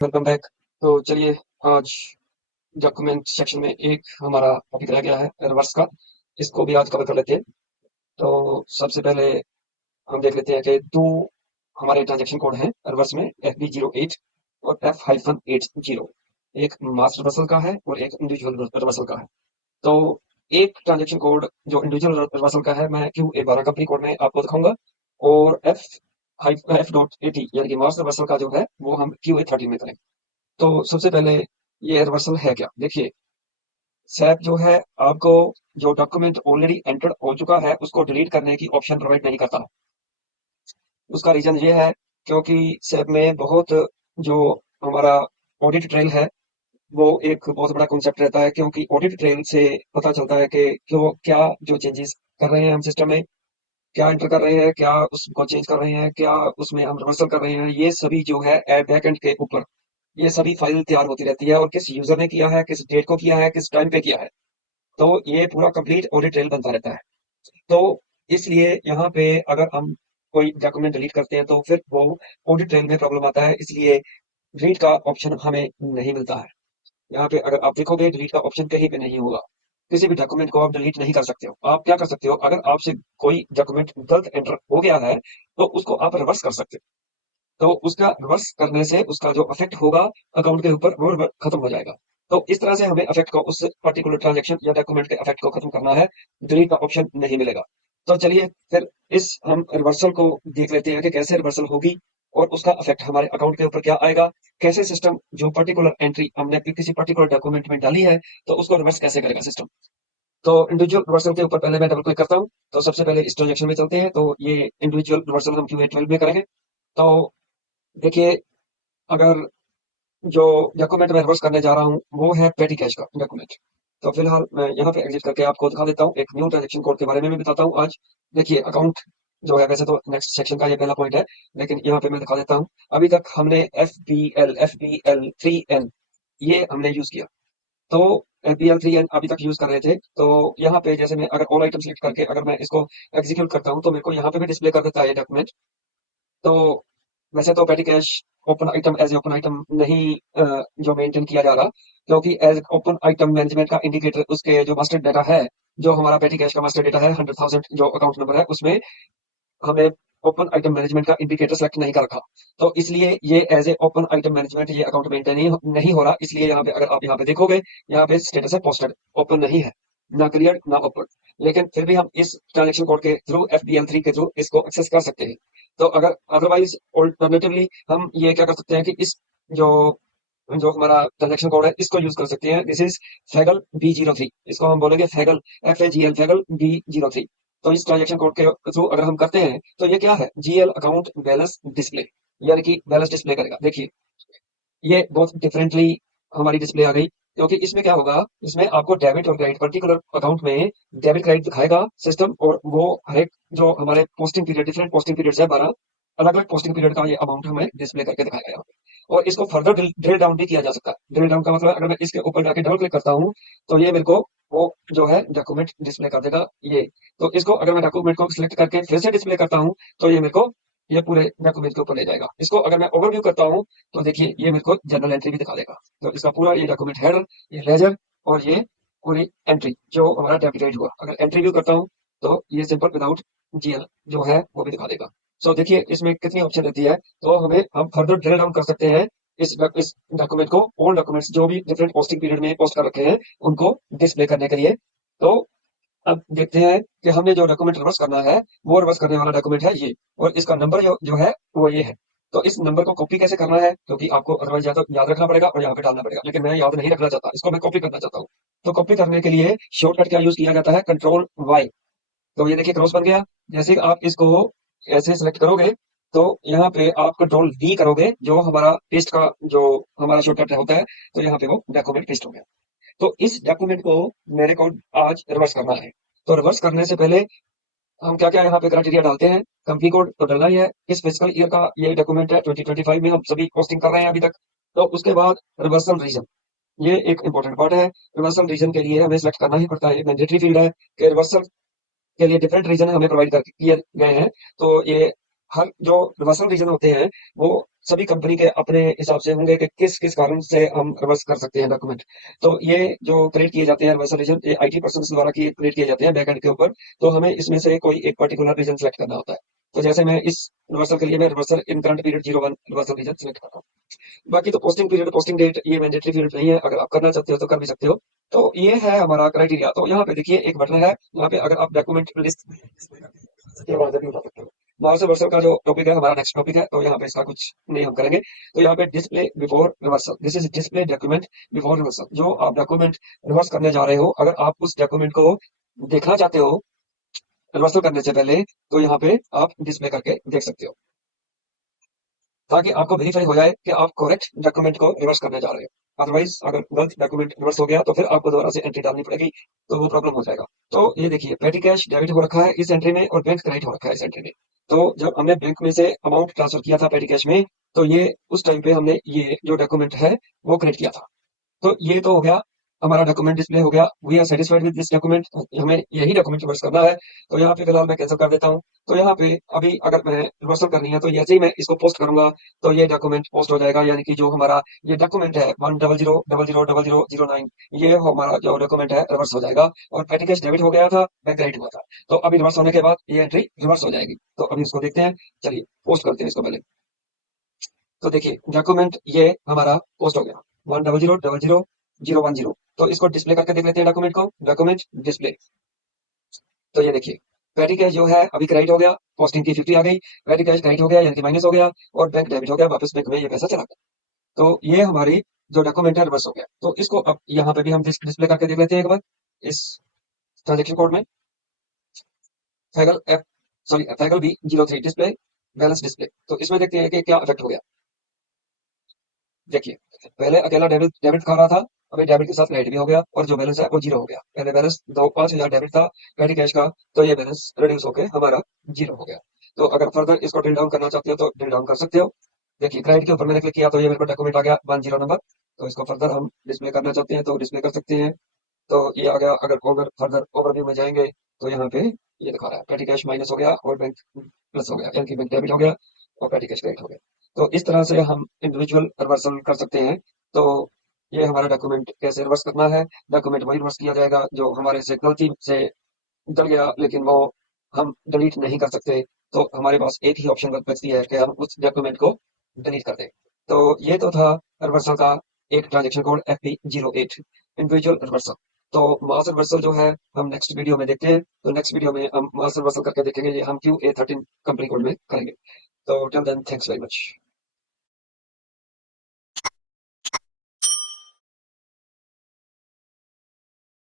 Welcome back. तो चलिए, आज डॉक्यूमेंट सेक्शन में एक हमारा टॉपिक रह गया है रिवर्स का। इसको भी आज कवर कर लेते हैं। तो सबसे पहले हम देख लेते हैं कि दो हमारे ट्रांजैक्शन कोड हैं रिवर्स में, FB08 और F-80। एक मास रिवर्सल का है और एक इंडिविजुअल रिवर्सल का है। तो एक ट्रांजैक्शन कोड जो इंडिविजुअल रिवर्सल का है, मैं QA12 कंपनी कोड में आपको दिखाऊंगा। और F-80 यानी कि मास रिवर्सल का जो है वो हम QA13 में करेंगे। तो सबसे पहले ये रिवर्सल है क्या, देखिए। सैप जो है आपको जो डॉक्यूमेंट ऑलरेडी एंटर्ड हो चुका है उसको डिलीट करने की ऑप्शन प्रोवाइड नहीं करता। उसका रीजन ये है क्योंकि सैप में बहुत जो हमारा ऑडिट ट्रेल है वो एक बहुत बड़ा कॉन्सेप्ट रहता है, क्योंकि ऑडिट ट्रेल से पता चलता है कि क्यों क्या जो चेंजेस कर रहे हैं हम सिस्टम में, क्या एंटर कर रहे हैं, क्या उसको चेंज कर रहे हैं, क्या उसमें हम रिवर्सल कर रहे हैं, ये सभी जो है बैक एंड के ऊपर ये सभी फाइल तैयार होती रहती है, और किस यूजर ने किया है, किस डेट को किया है, किस टाइम पे किया है। तो ये पूरा कंप्लीट ऑडिट ट्रेल बनता रहता है। तो इसलिए यहाँ पे अगर हम कोई डॉक्यूमेंट डिलीट करते हैं तो फिर वो ऑडिट ट्रेल में प्रॉब्लम आता है, इसलिए डिलीट का ऑप्शन हमें नहीं मिलता है। यहाँ पे अगर आप देखोगे डिलीट का ऑप्शन कहीं पे नहीं होगा। किसी भी डॉक्यूमेंट को आप डिलीट नहीं कर सकते हो। आप क्या कर सकते हो, अगर आपसे कोई डॉक्यूमेंट गलत एंटर हो गया है तो उसको आप रिवर्स कर सकते हो। तो उसका रिवर्स करने से उसका जो इफेक्ट होगा अकाउंट के ऊपर वो खत्म हो जाएगा। तो इस तरह से हमें इफेक्ट को, उस पर्टिकुलर ट्रांजेक्शन या डॉक्यूमेंट के इफेक्ट को खत्म करना है। डिलीट का ऑप्शन नहीं मिलेगा। तो चलिए फिर इस हम रिवर्सल को देख लेते हैं कि कैसे रिवर्सल होगी और उसका इफेक्ट हमारे अकाउंट के ऊपर क्या आएगा। कैसे सिस्टम जो पर्टिकुलर एंट्री हमने किसी पर्टिकुलर डॉक्यूमेंट में डाली है तो उसको रिवर्स कैसे करेगा सिस्टम। तो इंडिविजुअल रिवर्सल के ऊपर पहले मैं डबल क्लिक करता हूँ। तो सबसे पहले इस ट्रांजेक्शन में चलते हैं। तो ये इंडिविजुअल रिवर्सल हम QA12 में करेंगे। तो देखिए, अगर जो डॉक्यूमेंट मैं रिवर्स करने जा रहा हूँ वो है पेटी कैश का डॉक्यूमेंट। तो फिलहाल मैं यहाँ पे एग्जिट करके आपको दिखा देता हूँ, एक न्यू ट्रांजेक्शन कोड के बारे में भी बताता हूँ आज। देखिए, अकाउंट जो है, वैसे तो नेक्स्ट सेक्शन का ये पहला पॉइंट है, लेकिन यहाँ पे मैं दिखा देता हूँ। अभी तक हमने FBL 3N ये हमने यूज किया। तो FBL 3N अभी तक यूज कर रहे थे। तो यहाँ पे जैसे मैं अगर ऑल आइटम सेलेक्ट करके अगर मैं इसको एग्जीक्यूट करता हूँ तो मेरे को यहाँ पे भी डिस्प्ले कर देता है ये डॉक्यूमेंट। तो वैसे तो petty cash open item as open item नहीं जो मेंटेन किया जा रहा, क्योंकि एज ओपन आइटम मैनेजमेंट का इंडिकेटर उसके जो मास्टर डेटा है, जो हमारा पेटी कैश का मास्टर डेटा है 100,000 जो अकाउंट नंबर है उसमें हमें ओपन आइटम मैनेजमेंट का इंडिकेटर सेलेक्ट नहीं कर रखा। तो इसलिए ये as a open item management ये अकाउंट मेंटेन नहीं हो रहा। इसलिए यहाँ पे अगर आप यहाँ पे देखोगे, यहाँ पे स्टेटस है पोस्टेड, ओपन नहीं है, ना क्लियर ना ओपन। लेकिन फिर भी हम इस ट्रांजेक्शन कोड के थ्रू FBL 3 के थ्रू इसको एक्सेस कर सकते हैं। तो अगर अदरवाइज ऑल्टरनेटिवली हम ये क्या कर सकते हैं कि इस जो जो हमारा ट्रांजेक्शन कोड है इसको यूज कर सकते हैं। दिस इज फैगल B03, इसको हम बोलेंगे फैगल FAGL फैगल B03। तो इस ट्रांजेक्शन कोड के थ्रू अगर हम करते हैं तो ये क्या है, GL अकाउंट बैलेंस डिस्प्ले, यानी कि बैलेंस डिस्प्ले करेगा। देखिए, ये बहुत डिफरेंटली हमारी डिस्प्ले आ गई, क्योंकि इसमें क्या होगा, इसमें आपको डेबिट और क्रेडिट पर्टिकुलर अकाउंट में डेबिट क्रेडिट दिखाएगा सिस्टम, और वो हर एक जो हमारे posting period, different posting period है 12 अलग अलग पोस्टिंग पीरियड का ये अमाउंट हमें डिस्प्ले करके दिखाएगा यहाँ पे। और इसको फर्दर ड्रिल डाउन भी किया जा सकता है। ड्रिल डाउन का मतलब अगर मैं इसके ऊपर जाके डबल क्लिक करता हूँ तो ये मेरे को वो जो है डॉक्यूमेंट डिस्प्ले कर देगा ये। तो इसको अगर मैं डॉक्यूमेंट को सिलेक्ट करके फिर से डिस्प्ले करता हूँ तो ये मेरे को ये पूरे डॉक्यूमेंट के ऊपर ले जाएगा। इसको अगर मैं ओवरव्यू करता हूँ तो देखिए ये मेरे को जनरल एंट्री भी दिखा देगा। तो इसका पूरा ये डॉक्यूमेंट हेडर, ये लेजर और ये पूरी एंट्री जो हमारा डेबिट हुआ, अगर एंट्री व्यू करता हूँ तो ये सिंपल विदाउट GL जो है वो भी दिखा देगा। सो देखिए इसमें कितनी ऑप्शन रहती है। तो हम फर्दर ड्रिल डाउन कर सकते हैं इस डॉक्यूमेंट को, ऑल डॉक्यूमेंट्स जो भी डिफरेंट पोस्टिंग पीरियड में पोस्ट कर रखे हैं उनको डिस्प्ले करने के लिए। तो अब देखते हैं कि हमने जो डॉक्यूमेंट रिवर्स करना है वो रिवर्स करने वाला डॉक्यूमेंट है ये, और इसका नंबर जो है वो ये है। तो इस नंबर को कॉपी कैसे करना है, क्योंकि आपको अदरवाइज या तो याद रखना पड़ेगा और यहाँ पे डालना पड़ेगा, लेकिन मैं याद नहीं रखना चाहता, इसको मैं कॉपी करना चाहता हूँ। तो कॉपी करने के लिए शॉर्टकट क्या यूज किया जाता है, Ctrl+Y। तो ये देखिए क्रॉस बन गया। जैसे ही आप इसको ऐसे सेलेक्ट करोगे तो यहाँ पे आप Ctrl+V करोगे, जो हमारा पेस्ट का जो हमारा शॉर्टकट होता है, तो यहाँ पे वो डॉक्यूमेंट पेस्ट हो गया। तो इस डॉक्यूमेंट को मेरे को आज रिवर्स करना है। तो रिवर्स करने से पहले हम क्या क्या यहाँ पे क्राइटेरिया डालते हैं। कंपनी कोड तो डालना ही है, इस फिजिकल ईयर का ये डॉक्यूमेंट है, 2025 में हम सभी पोस्टिंग कर रहे हैं अभी तक। तो उसके बाद रिवर्सल रीजन, ये एक इंपॉर्टेंट पार्ट है। रिवर्सल रीजन के लिए हमें सेलेक्ट करना ही पड़ता है, मैंडेटरी फील्ड है कि रिवर्सल के लिए डिफरेंट रीजन हमें प्रोवाइड कर किए गए हैं। तो ये हर जो रिवर्सल रीजन होते हैं वो सभी कंपनी के अपने हिसाब से होंगे कि किस किस कारण से हम रिवर्स कर सकते हैं डॉक्यूमेंट। तो ये जो क्रिएट किए जाते हैं रिवर्सल रीजन, ये आईटी पर्सन द्वारा क्रिएट किए जाते हैं बैकएंड के ऊपर। तो हमें इसमें से कोई एक पर्टिकुलर रीजन सेलेक्ट करना होता है। तो जैसे मैं इस रिवर्सल के लिए मैं reversal in current period 01 reversal reason select करता हूँ। बाकी तो पोस्टिंग पीरियड पोस्टिंग डेट ये मैंडेटरी फील्ड नहीं है, अगर आप करना चाहते हो तो कर भी सकते हो। तो ये है हमारा क्राइटेरिया। तो यहाँ पे देखिए एक बटन है, यहाँ पे अगर आप डॉक्यूमेंट लिस्ट के बाद भी उठा सकते हो। माउस रिवर्सल का जो टॉपिक है हमारा नेक्स्ट टॉपिक है, तो यहाँ पे इसका कुछ नहीं हम करेंगे। तो यहाँ पे display before reversal, this is display document before reversal. जो आप डॉक्यूमेंट रिवर्स करने जा रहे हो, अगर आप उस डॉक्यूमेंट को देखना चाहते हो रिवर्सल करने से पहले, तो यहाँ पे आप डिस्प्ले करके देख सकते हो, ताकि आपको वेरीफाई हो जाए कि आप करेक्ट डॉक्यूमेंट को रिवर्स करने जा रहे हो। अदरवाइज अगर गलत डॉक्यूमेंट रिवर्स हो गया तो फिर आपको दोबारा से एंट्री डालनी पड़ेगी, तो वो प्रॉब्लम हो जाएगा। तो ये देखिए पेटी कैश डेबिट हो रखा है इस एंट्री में और बैंक क्रेडिट हो रखा है इस एंट्री में। तो जब हमने बैंक में से अमाउंट ट्रांसफर किया था पेटी कैश में, तो ये उस टाइम पे हमने ये जो डॉक्यूमेंट है वो क्रिएट किया था। तो ये तो हो गया, हमारा डॉक्यूमेंट डिस्प्ले हो गया, we are satisfied with this document, हमें यही डॉक्यूमेंट रिवर्स करना है। तो यहाँ पे फिलहाल मैं कैंसिल कर देता हूँ। तो यहाँ पे अभी अगर मैं रिवर्सल करनी है तो जैसे ही मैं इसको पोस्ट करूंगा तो ये डॉक्यूमेंट पोस्ट हो जाएगा, यानी कि जो हमारा ये डॉक्यूमेंट है 100000009, ये हमारा जो डॉक्यूमेंट है रिवर्स हो जाएगा। और पेटी कैश डेबिट हो गया था, बैंक क्रेडिट हुआ था। तो अभी रिवर्स होने के बाद ये एंट्री रिवर्स हो जाएगी। तो अभी इसको देखते हैं, चलिए पोस्ट करते हैं इसको पहले। तो देखिए डॉक्यूमेंट ये हमारा पोस्ट हो गया 100000010। तो इसको डिस्प्ले करके देख लेते हैं डॉक्यूमेंट को, डॉक्यूमेंट डिस्प्ले। तो ये देखिए पेटी कैश जो है अभी क्रेडिट हो गया, पोस्टिंग की 50 आ गई, पेटी कैश क्रेडिट हो गया यानी कि माइनस हो गया, और बैंक डेबिट हो गया, वापस बैंक में ये पैसा चला गया। तो ये हमारी जो डॉक्यूमेंट है रिवर्स हो गया। तो इसको अब यहाँ पे भी हम डिस्प्ले करके देख लेते हैं एक बार इस ट्रांजेक्शन कोड में। FAGL F sorry FAGL B 03 display balance display. तो इसमें देखते हैं कि क्या इफेक्ट हो गया। देखिए पहले अकेला डेबिट डेबिट खा रहा था, अभी डेबिट के साथ क्रेडिट भी हो गया और जो बैलेंस है वो जीरो हो गया। पहले बैलेंस 5,000 डेबिट था पेटी कैश का, तो ये बैलेंस रिड्यूस होकर हमारा जीरो हो गया। तो अगर फर्दर इसको ड्रिल डाउन करना चाहते हो तो ड्रिल डाउन कर सकते हो। देखिए क्रेडिट के ऊपर मैंने क्लिक किया तो ये मेरे को डॉक्यूमेंट आ गया 10 नंबर। तो इसको फर्दर हम डिस्प्ले करना चाहते हैं तो डिस्प्ले कर सकते हैं। तो ये आ गया। अगर ओवर फर्दर ओवरव्यू में जाएंगे तो यहाँ पे ये दिखा रहा है पेटी कैश माइनस हो गया और बैंक प्लस हो गया, यानी कि बैंक डेबिट हो गया और पेटी कैश क्रेडिट हो गया। तो इस तरह से हम इंडिविजुअल रिवर्सल कर सकते हैं। तो ये हमारा डॉक्यूमेंट कैसे रिवर्स करना है, डॉक्यूमेंट वही रिवर्स किया जाएगा जो हमारे से गलती से डल गया, लेकिन वो हम डिलीट नहीं कर सकते। तो हमारे पास एक ही ऑप्शन बचती है कि हम उस डॉक्यूमेंट को डिलीट कर दें। तो ये तो था रिवर्सल का एक transaction code FP08 individual reversal. तो मास रिवर्सल जो है हम नेक्स्ट वीडियो में देखते हैं। तो नेक्स्ट वीडियो में हम मास रिवर्सल करके देखेंगे, ये हम QA13 कंपनी कोड में करेंगे। तो till then thanks very much.